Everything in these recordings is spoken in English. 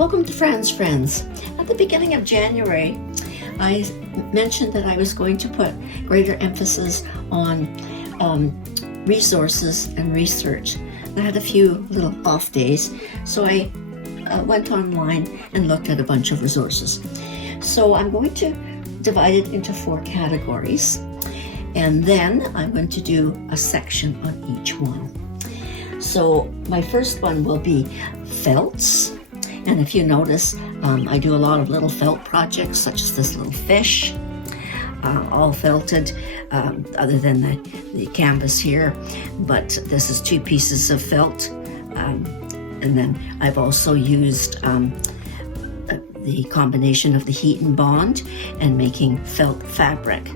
Welcome to Fran's Friends. At the beginning of January, I mentioned that I was going to put greater emphasis on resources and research. I had a few little off days, so I went online and looked at a bunch of resources. So I'm going to divide it into 4 categories, and then I'm going to do a section on each one. So my first one will be felts. And if you notice, I do a lot of little felt projects, such as this little fish, all felted, other than the canvas here. But this is 2 pieces of felt. And then I've also used the combination of the heat and bond and making felt fabric.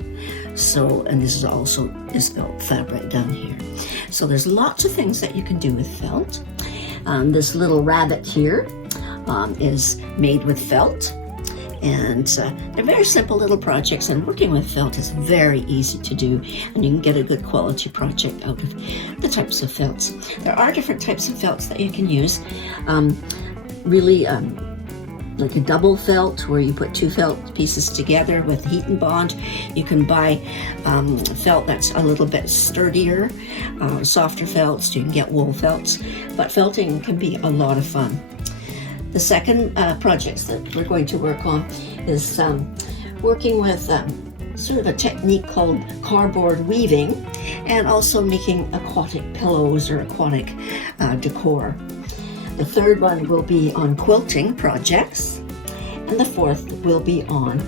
So, and this is also felt fabric down here. So there's lots of things that you can do with felt. This little rabbit here is made with felt, and they're very simple little projects, and working with felt is very easy to do, and you can get a good quality project out of the types of felts. There are different types of felts that you can use, like a double felt where you put 2 felt pieces together with heat and bond. You can buy felt that's a little bit sturdier, softer felts. You can get wool felts, but felting can be a lot of fun. The second projects that we're going to work on is working with sort of a technique called cardboard weaving, and also making aquatic pillows or aquatic decor. The third one will be on quilting projects, and the fourth will be on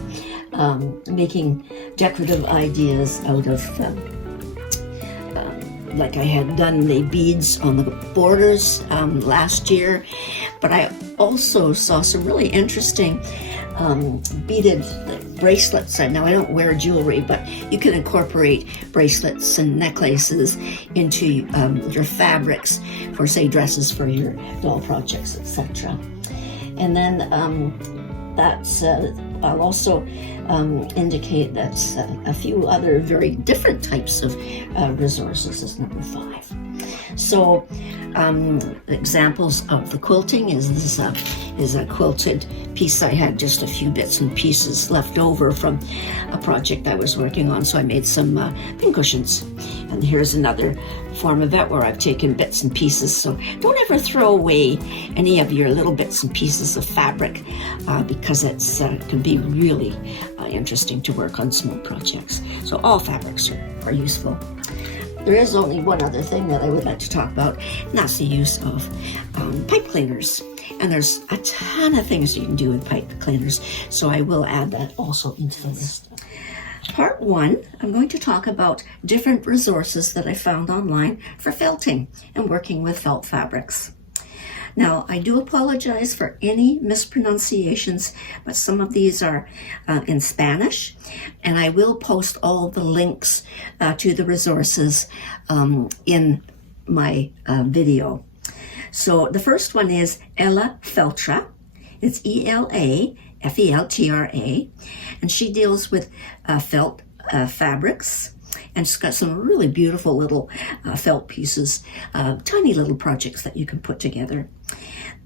making decorative ideas out of like I had done the beads on the borders last year, but I also saw some really interesting beaded bracelets. Now, I don't wear jewelry, but you can incorporate bracelets and necklaces into your fabrics for, say, dresses for your doll projects, etc. And then I'll also indicate that a few other very different types of resources is number 5. So examples of the quilting is a quilted piece. I had just a few bits and pieces left over from a project I was working on, so I made some pincushions. And here's another form of it where I've taken bits and pieces. So don't ever throw away any of your little bits and pieces of fabric because it can be really interesting to work on small projects. So all fabrics are useful. There is only one other thing that I would like to talk about, and that's the use of pipe cleaners. And there's a ton of things you can do with pipe cleaners, so I will add that also into the list. Part 1, I'm going to talk about different resources that I found online for felting and working with felt fabrics. Now, I do apologize for any mispronunciations, but some of these are in Spanish, and I will post all the links to the resources in my video. So the first one is Ella Feltra. It's ELAFELTRA, and she deals with felt fabrics. And she's got some really beautiful little felt pieces, tiny little projects that you can put together.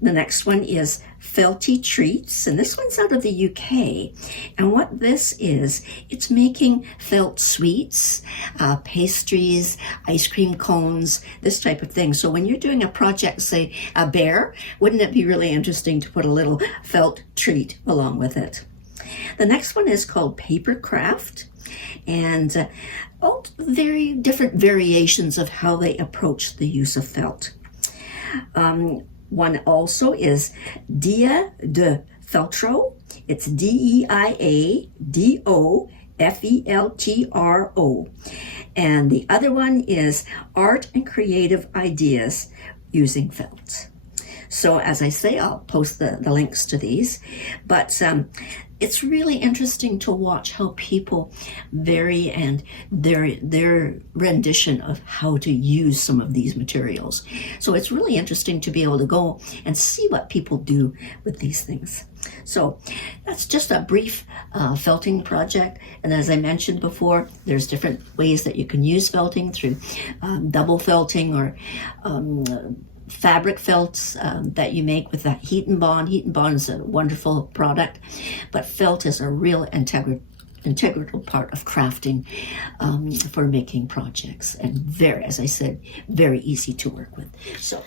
The next one is Felty Treats, and this one's out of the UK. And what this is, it's making felt sweets, pastries, ice cream cones, this type of thing. So when you're doing a project, say a bear, wouldn't it be really interesting to put a little felt treat along with it? The next one is called Papercraft, and all very different variations of how they approach the use of felt. One also is Dia de Feltro. It's DIADOFELTRO. And the other one is Art and Creative Ideas Using Felt. So as I say, I'll post the links to these, but it's really interesting to watch how people vary and their rendition of how to use some of these materials. So it's really interesting to be able to go and see what people do with these things. So that's just a brief felting project. And as I mentioned before, there's different ways that you can use felting through double felting or fabric felts that you make with that heat and bond. Heat and bond is a wonderful product, but felt is a real integral part of crafting for making projects, and very, as I said, very easy to work with. So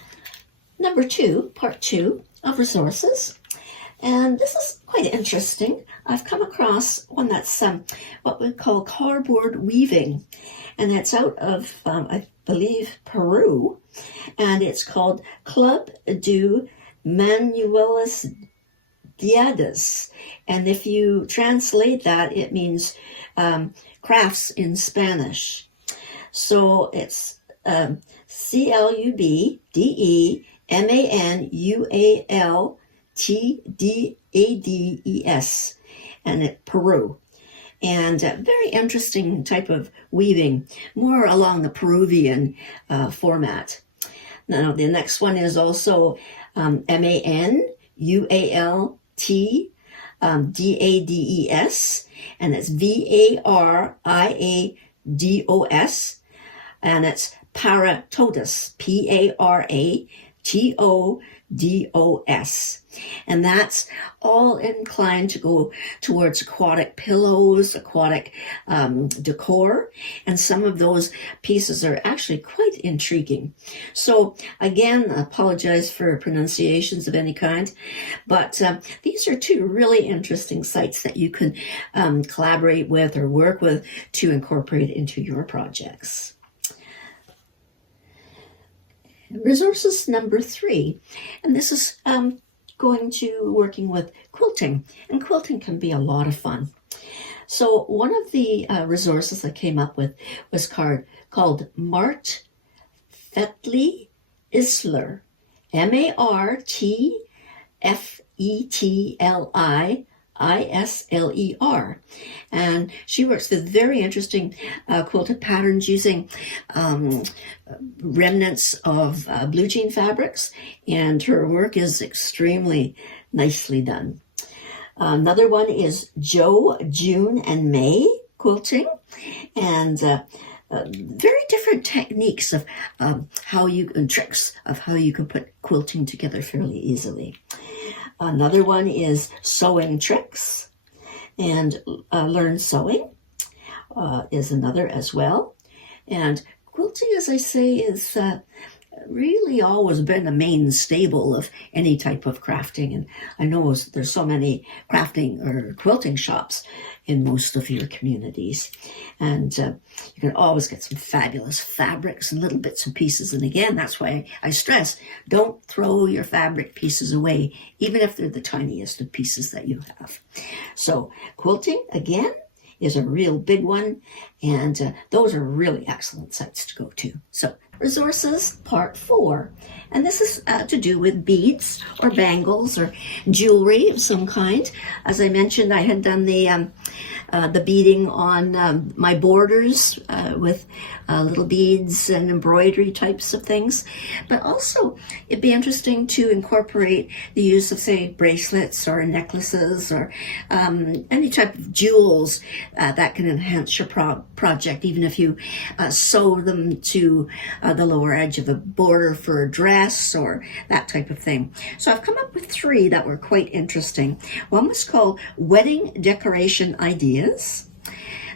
number 2, part 2 of resources. And this is quite interesting. I've come across one that's what we call cardboard weaving, and it's out of, I believe, Peru, and it's called Club de Manualidades. And if you translate that, it means crafts in Spanish. So it's CLUBDEMANUALTDADES, and it Peru. And a very interesting type of weaving, more along the Peruvian format. Now, the next one is also MANUALTDADES, and it's VARIADOS, and it's Paratodos, PARATODOS. And that's all inclined to go towards aquatic pillows, aquatic decor, and some of those pieces are actually quite intriguing. So again, I apologize for pronunciations of any kind, but these are 2 really interesting sites that you can collaborate with or work with to incorporate into your projects. Resources number 3, and this is going to working with quilting, and quilting can be a lot of fun. So one of the resources I came up with was called Mart Fetli Isler, MARTFETLIISLER, and she works with very interesting quilted patterns using remnants of blue jean fabrics, and her work is extremely nicely done. Another one is Joe, June, and May quilting, and very different techniques of and tricks of how you can put quilting together fairly easily. Another one is Sewing Tricks, and Learn Sewing is another as well. And quilting, as I say, is really always been the main stable of any type of crafting. And I know there's so many crafting or quilting shops in most of your communities. And you can always get some fabulous fabrics and little bits and pieces. And again, that's why I stress, don't throw your fabric pieces away, even if they're the tiniest of pieces that you have. So quilting, again, is a real big one, and those are really excellent sites to go to. So resources part 4, and this is to do with beads or bangles or jewelry of some kind. As I mentioned, I had done the beading on my borders with little beads and embroidery types of things, but also it'd be interesting to incorporate the use of, say, bracelets or necklaces or any type of jewels that can enhance your project, even if you sew them to the lower edge of a border for a dress or that type of thing. So I've come up with 3 that were quite interesting. One was called Wedding Decoration Ideas.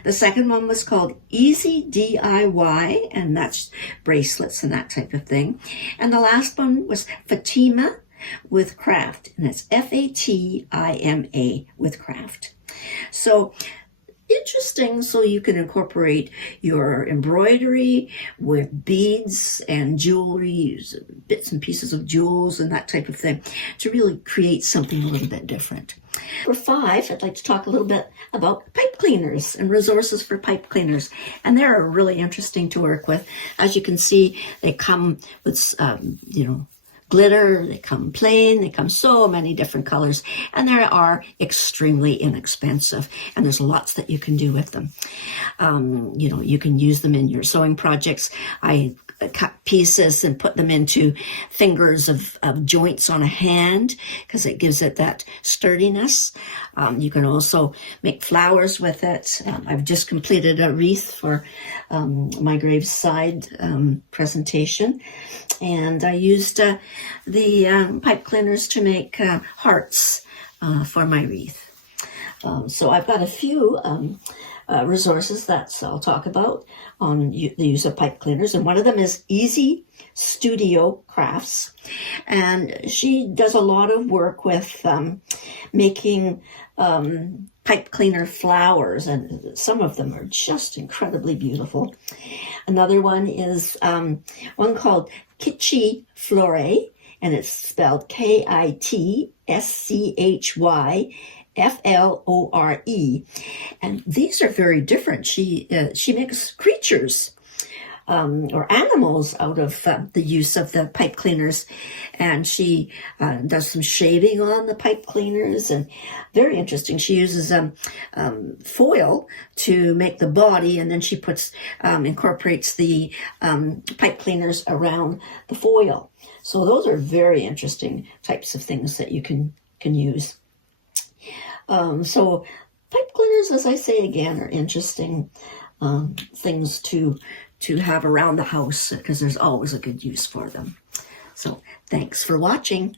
The second one was called Easy DIY, and that's bracelets and that type of thing. And the last one was Fatima with Craft, and it's FATIMA with Craft. So interesting, so you can incorporate your embroidery with beads and jewelry, bits and pieces of jewels and that type of thing to really create something a little bit different. For 5, I'd like to talk a little bit about pipe cleaners and resources for pipe cleaners, and they're really interesting to work with. As you can see, they come with glitter, they come plain, they come so many different colors, and they are extremely inexpensive, and there's lots that you can do with them. You can use them in your sewing projects. I cut pieces and put them into fingers of joints on a hand because it gives it that sturdiness. You can also make flowers with it. I've just completed a wreath for my graveside presentation, and I used the pipe cleaners to make hearts for my wreath. So I've got a few resources that I'll talk about on the use of pipe cleaners, and one of them is Easy Studio Crafts, and she does a lot of work with making pipe cleaner flowers, and some of them are just incredibly beautiful. Another one is one called Kitschy Flore, and it's spelled KITSCHY FLORE, and these are very different. She makes creatures or animals out of the use of the pipe cleaners, and she does some shaving on the pipe cleaners, and very interesting. She uses foil to make the body, and then she incorporates the pipe cleaners around the foil. So those are very interesting types of things that you can use. So pipe cleaners, as I say again, are interesting things to have around the house because there's always a good use for them. So thanks for watching.